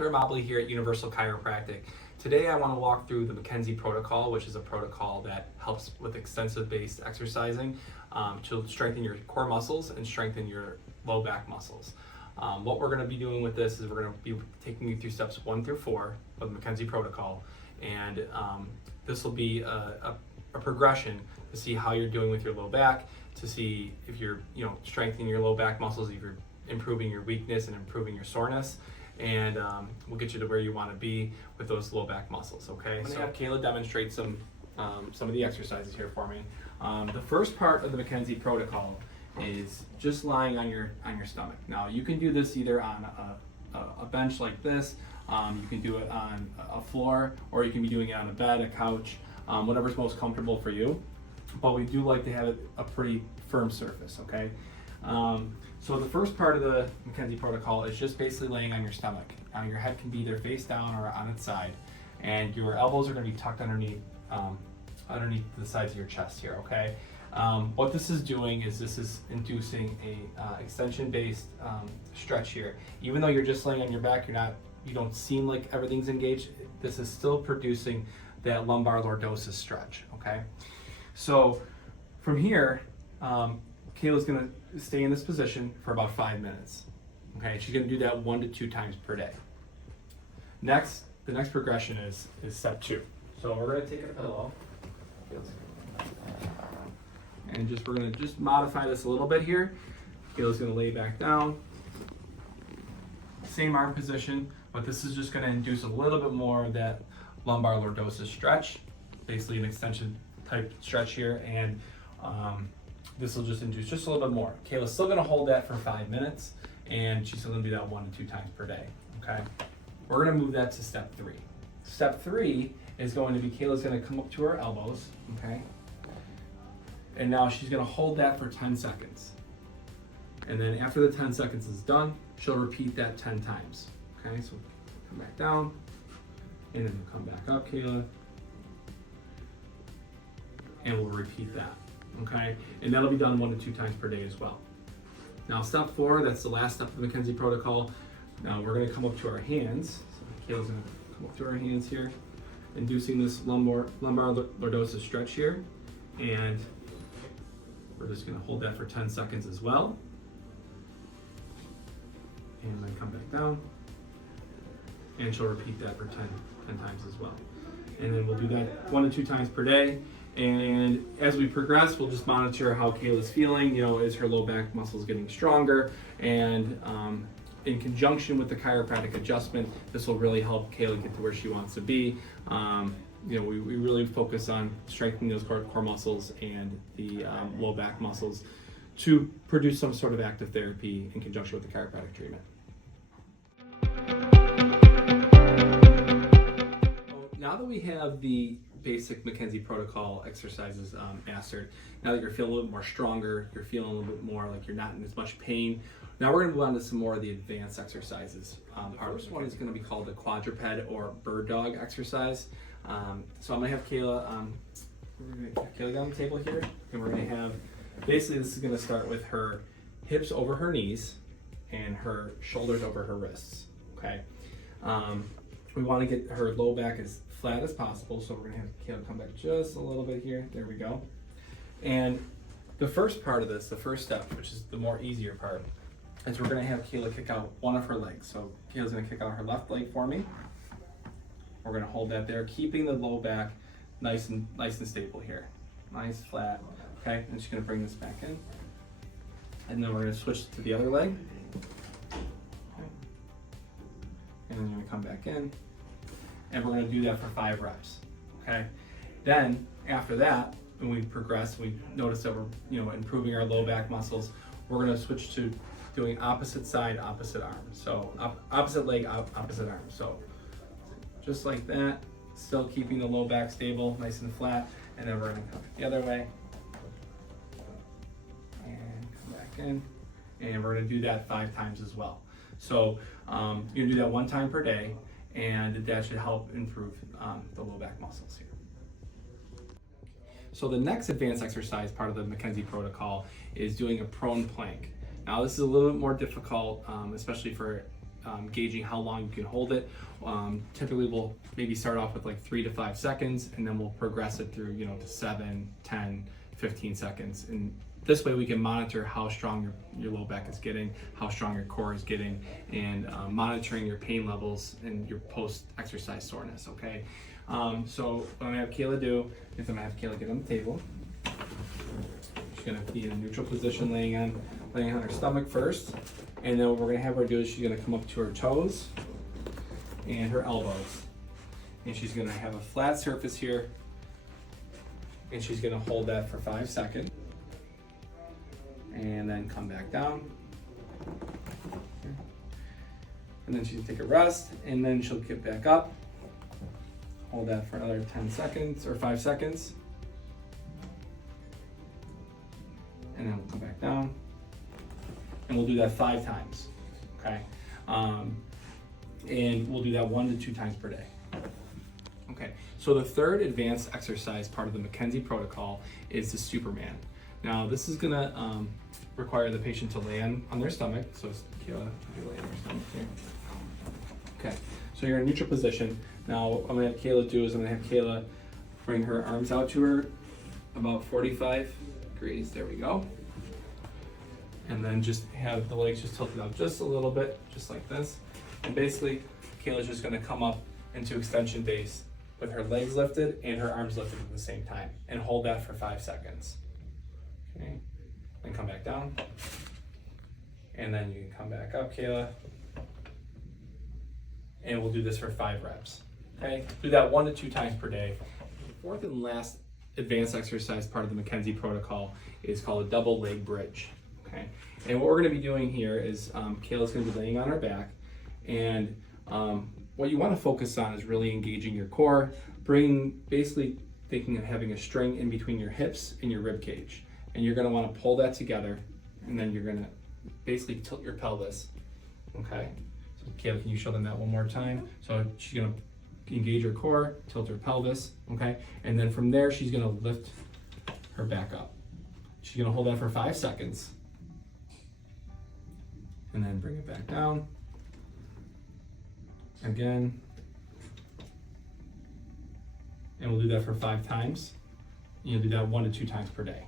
Dr. Amabile here at Universal Chiropractic. Today I want to walk through the Mckenzie Protocol, which is a protocol that helps with extensive-based exercising to strengthen your core muscles and strengthen your low back muscles. What we're going to be doing with this is we're going to be taking you through steps 1 through 4 of the Mckenzie Protocol, and this will be a progression to see how you're doing with your low back, to see if you're strengthening your low back muscles, if you're improving your weakness and improving your soreness, and we'll get you to where you want to be with those low back muscles. Okay, I'm going to have Kayla demonstrate some of the exercises here for me. The first part of the Mckenzie Protocol is just lying on your stomach. Now you can do this either on a bench like this, you can do it on a floor, or you can be doing it on a bed, a couch, whatever's most comfortable for you. But we do like to have it a pretty firm surface, okay? So the first part of the Mckenzie Protocol is just basically laying on your stomach. Your head can be either face down or on its side, and your elbows are going to be tucked underneath the sides of your chest here, okay? What this is doing is this is inducing a extension-based stretch here. Even though you're just laying on your back, you don't seem like everything's engaged. This is still producing that lumbar lordosis stretch, okay? So from here, Kayla's gonna stay in this position for about 5 minutes. Okay, she's gonna do that 1 to 2 times per day. Next, the next progression is step 2. So we're gonna take a pillow, and we're gonna just modify this a little bit here. Kayla's gonna lay back down, same arm position, but this is just gonna induce a little bit more of that lumbar lordosis stretch, basically an extension type stretch here, and this will just induce just a little bit more. Kayla's still gonna hold that for 5 minutes, and she's still gonna do that 1 to 2 times per day, okay? We're gonna move that to step 3. Step 3 is going to be Kayla's gonna come up to her elbows, okay? And now she's gonna hold that for 10 seconds. And then after the 10 seconds is done, she'll repeat that 10 times, okay? So come back down, and then we'll come back up, Kayla, and we'll repeat that, okay? And that'll be done 1 to 2 times per day as well. Now step 4, that's the last step of the Mckenzie Protocol. Now we're gonna come up to our hands. So Kayla's gonna come up to our hands here, inducing this lumbar lordosis stretch here. And we're just gonna hold that for 10 seconds as well. And then come back down. And she'll repeat that for 10 times as well. And then we'll do that 1 to 2 times per day. And as we progress, we'll just monitor how Kayla's feeling. Is her low back muscles getting stronger? And in conjunction with the chiropractic adjustment, this will really help Kayla get to where she wants to be. We really focus on strengthening those core muscles and the low back muscles to produce some sort of active therapy in conjunction with the chiropractic treatment. Now that we have the basic Mckenzie Protocol exercises mastered, now that you're feeling a little bit more stronger, you're feeling a little bit more like you're not in as much pain, now we're going to move on to some more of the advanced exercises. The first one is going to be called the quadruped or bird dog exercise. So I'm going to have Kayla, get on the table here, and we're going to have, basically this is going to start with her hips over her knees and her shoulders over her wrists, okay? We want to get her low back as flat as possible, so we're going to have Kayla come back just a little bit here. There we go. And the first part of this, the first step, which is the more easier part, is we're going to have Kayla kick out one of her legs. So Kayla's going to kick out her left leg for me. We're going to hold that there, keeping the low back nice and stable here. Nice, flat. Okay, and she's going to bring this back in. And then we're going to switch to the other leg. Okay. And then we're going to come back in. And we're going to do that for 5 reps, okay? Then, after that, when we progress, we notice that we're improving our low back muscles, we're going to switch to doing opposite side, opposite arm. So, opposite leg, opposite arm. So, just like that, still keeping the low back stable, nice and flat, and then we're going to come the other way. And come back in. And we're going to do that 5 times as well. So, you're going to do that 1 time per day, and that should help improve the low back muscles here. So the next advanced exercise part of the Mckenzie Protocol is doing a prone plank. Now this is a little bit more difficult, especially for gauging how long you can hold it. Typically we'll maybe start off with like 3 to 5 seconds, and then we'll progress it through, to 7, 10, 15 seconds. And this way we can monitor how strong your low back is getting, how strong your core is getting, and monitoring your pain levels and your post-exercise soreness, okay? So what I'm gonna have Kayla do is I'm gonna have Kayla get on the table. She's gonna be in a neutral position, laying on her stomach first. And then what we're gonna have her do is she's gonna come up to her toes and her elbows. And she's gonna have a flat surface here. And she's gonna hold that for 5 seconds. And then come back down. And then she's gonna take a rest, and then she'll get back up. Hold that for another 10 seconds or 5 seconds. And then we'll come back down. And we'll do that 5 times, okay? And we'll do that 1 to 2 times per day. Okay, so the third advanced exercise part of the Mckenzie Protocol is the Superman. Now this is gonna require the patient to lay on their stomach. So Kayla, you lay on your stomach here. Okay, so you're in a neutral position. Now what I'm gonna have Kayla do is I'm gonna have Kayla bring her arms out to her about 45 degrees, there we go. And then just have the legs just tilted out just a little bit, just like this. And basically, Kayla's just gonna come up into extension base with her legs lifted and her arms lifted at the same time, and hold that for 5 seconds. Okay, then come back down. And then you can come back up, Kayla. And we'll do this for 5 reps. Okay, do that 1 to 2 times per day. The fourth and last advanced exercise part of the Mckenzie Protocol is called a double leg bridge. Okay, and what we're going to be doing here is Kayla's going to be laying on her back, and what you want to focus on is really engaging your core, basically thinking of having a string in between your hips and your rib cage, and you're going to want to pull that together, and then you're going to basically tilt your pelvis. Okay, so Kayla, can you show them that one more time? So she's going to engage her core, tilt her pelvis, okay, and then from there she's going to lift her back up. She's going to hold that for 5 seconds. And then bring it back down. Again. And we'll do that for 5 times. You'll do that 1 to 2 times per day.